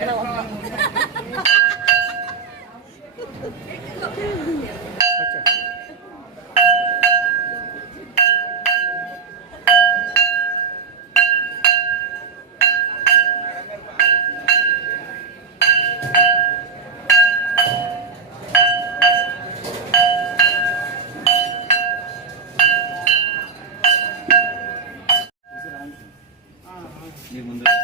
아, 아. 이분들.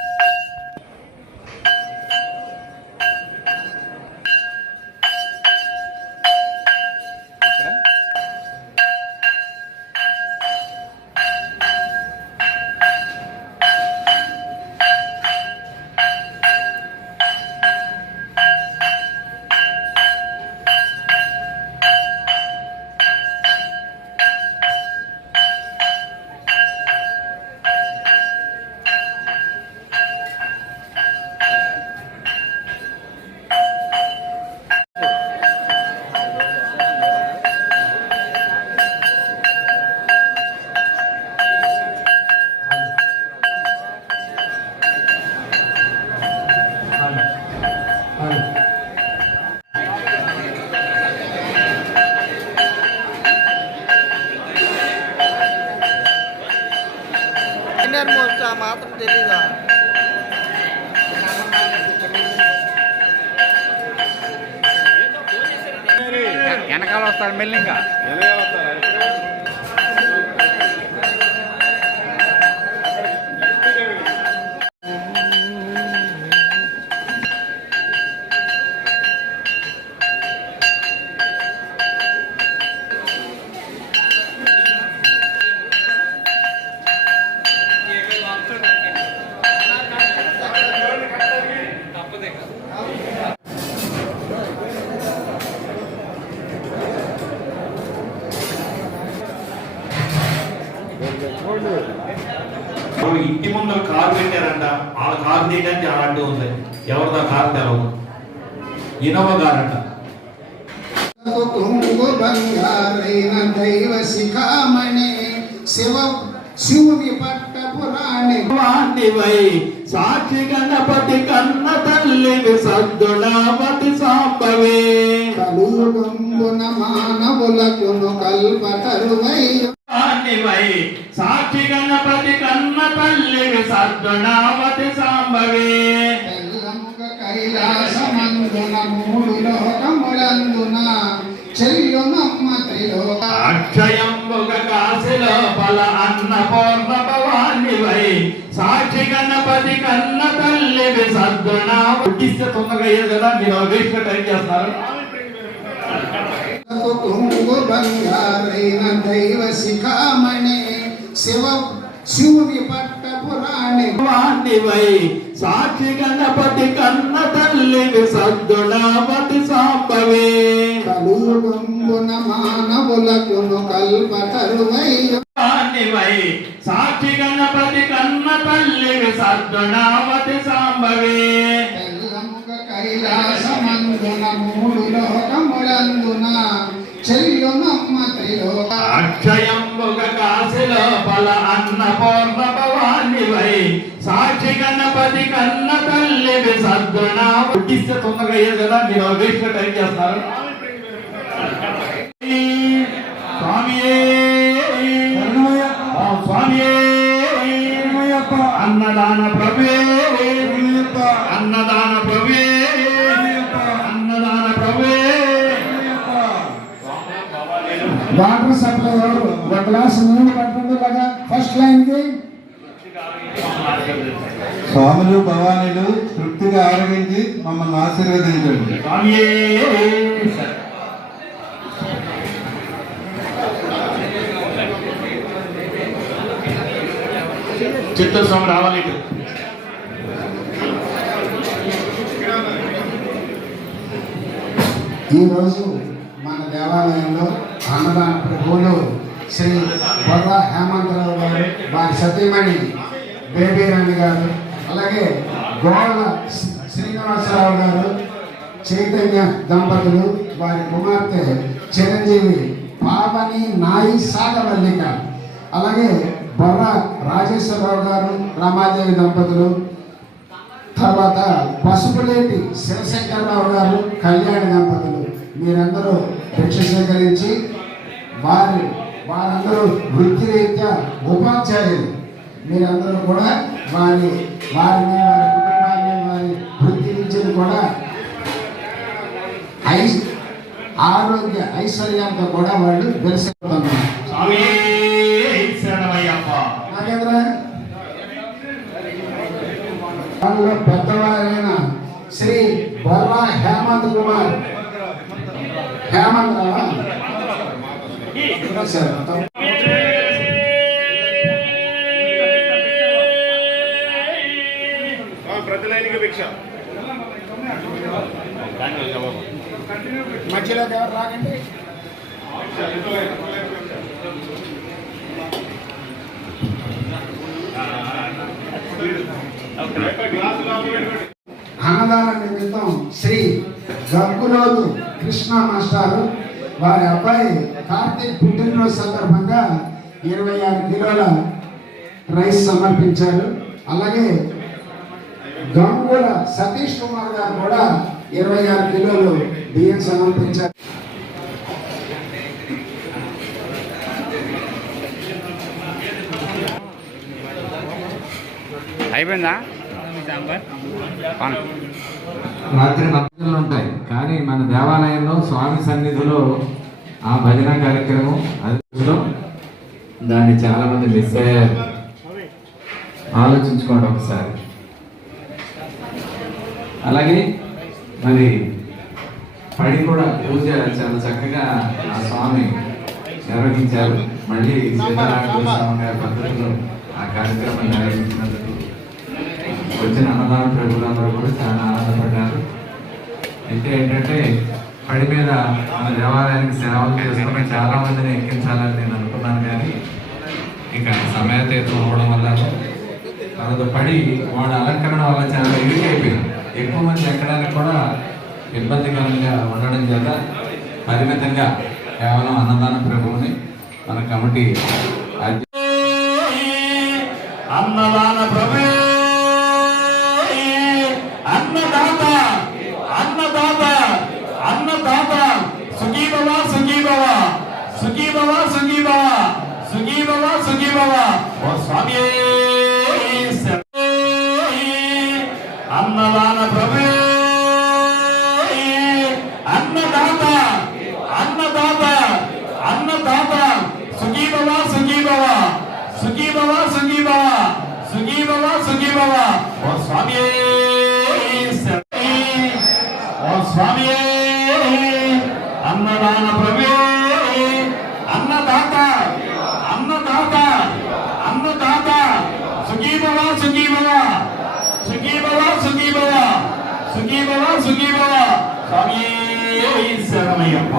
వెనకాల వస్తాడు మెల్లింగా. వాళ్ళు ఇంటి ముందర కారు పెట్టారంట వాళ్ళ కారు తీయడానికి అడ్డు ఉంది. ఎవరిదా కారు తెలవదు. ఇనోవా కారంట కొంగు బంగారైన దైవ శిఖామణి శివ శివుని పట్ట పురాణి. వాణివై సాక్షి గణపతి కన్న తల్లివి సద్దుడాపతి సాంబవే. మానవులకును కల్పతరువై వాణివై సాక్షి గణపతి కన్న తల్లివి సద్దుడాపతి సాంబవే. కైలాసమందున మూడు లోకములందున చెల్లునమ్మ త్రిలోక. అక్షయంబుగ కాశి లోపల అన్నపూర్ణ భవానివై సాక్షి గణపతి కన్న తల్లివి సద్దునా పుట్టిస్తే తొందరగా అయ్యేది కదా మీరు వేస్ట్ టైం చేస్తున్నారు. కొంగు బంగారైన దైవ శిఖామణి. శివ శివుని పట్ట పురాణి వాణివై సాక్షి గణపతి కన్న తల్లివి సద్దునాపతి సాంబవే. కలియుగంబున మానవులకును కల్పతరువై. వాణివై సాక్షి గణపతి కన్న తల్లివి సద్దునాపతి సాంబవే. కైలాసమందున మూడు లోకములందున. చెల్లునమ్మ త్రిలోక అక్షయంబుగ కాశి లోపల అన్నపూర్ణ భవానివై సాక్షి గణపతి కన్న తల్లివి సద్దునా పుట్టిస్తే తొందరగా కదా మీరు టైం అన్నదాన ప్రభువే అన్నదాన ప్రభువే వాటర్ సప్లై ఎవరు ఒక గ్లాస్ నూనె పట్టండి బాగా. ఫస్ట్ లైన్కి. స్వాములు భవానీలు తృప్తిగా ఆరగించి మమ్మల్ని ఆశీర్వదించండి. స్వామియే చిత్తూరు స్వామి రావాలి. ఈరోజు దేవాలయంలో అన్నదాన ప్రభువులు శ్రీ బొర్ర హేమంతరావు గారు వారి సతీమణి బేబీ రాణి గారు అలాగే గోళ్ళ శ్రీనివాసరావు గారు చైతన్య దంపతులు వారి కుమార్తె చిరంజీవి పావని నాయి సాగవల్లిక అలాగే బొర్ర రాజేశ్వరరావు గారు రమాదేవి దంపతులు తర్వాత పసుపులేటి శివశంకరరావు గారు కళ్యాణ దంపతులు. మీరందరూ భిక్ష స్వీకరించి వారి వారందరూ వృత్తిరీత్యా ఉపాధ్యాయులు. మీరందరూ కూడా వారి వారిని వారి కుటుంబాన్ని వారి వృత్తి విద్యను కూడా ఐ ఆరోగ్య ఐశ్వర్యాలతో కూడా వాళ్ళు వెలిసిపోతున్నారు పెద్దవారైన శ్రీ బొర్రా హేమంత్ కుమార్. హేమంత్ రావా? సరే, ఎవరు రాకండి అన్నదాన నిమిత్తం శ్రీ గంగులోతు కృష్ణ మాస్టారు. వారి అబ్బాయి కార్తీక్ పుట్టినరోజు సందర్భంగా ఇరవై ఆరు కిలోల రైస్ సమర్పించారు. అలాగే గంగుల సతీష్ కుమార్ గారు కూడా ఇరవై ఆరు కిలోలు బియ్యం సమర్పించారు. అయిపోయిందా. రాత్రి భజనలు ఉంటాయి. కానీ మన దేవాలయంలో స్వామి సన్నిధిలో ఆ భజన కార్యక్రమం అది దాన్ని చాలా మంది మిస్ అయ్యారు. ఆలోచించుకోండి ఒకసారి. అలాగే మరి పడి కూడా పూజ చాలా చక్కగా ఆ స్వామి నిర్వహించారు. మళ్ళీ సీతారామ స్వామి గారి పద్ధతిలో ఆ కార్యక్రమం నిర్వహించినందుకు వచ్చిన అన్నదాన ప్రభులందరూ కూడా చాలా ఆనందపడ్డారు. అయితే ఏంటంటే పడి మీద మన దేవాలయానికి సేవలు చేసుకుని చాలా మందిని ఎక్కించాలని నేను అనుకున్నాను కానీ ఇక సమయతీతం అవడం వల్ల తర్వాత పడి వాడి అలంకరణ వల్ల చాలా ఇరుకు అయిపోయింది ఎక్కువ మంది ఎక్కడానికి కూడా ఇబ్బందికరంగా ఉండడం చేత పరిమితంగా కేవలం అన్నదాన ప్రభువుని మన కమిటీ అన్నదా సుఖీ భవ సుఖీ భవ సుఖీ భవ సుఖీ ఓ స్వామి అన్నదాన ప్రభే అన్నదాత అన్నదాత అన్నదాత. సుఖీ భవ సుఖీ భవ సుఖీ భవ సుఖీ భవ సుఖీ భవ సుఖీ భవ ఓ స్వామి ఓ స్వామి అన్నదాన ప్రభే. అన్నదాత అన్నదాత అన్నదాత సుఖీ భవ సుఖీ భవ సుఖీ భవ స్వామి శరణమయ్యప్ప.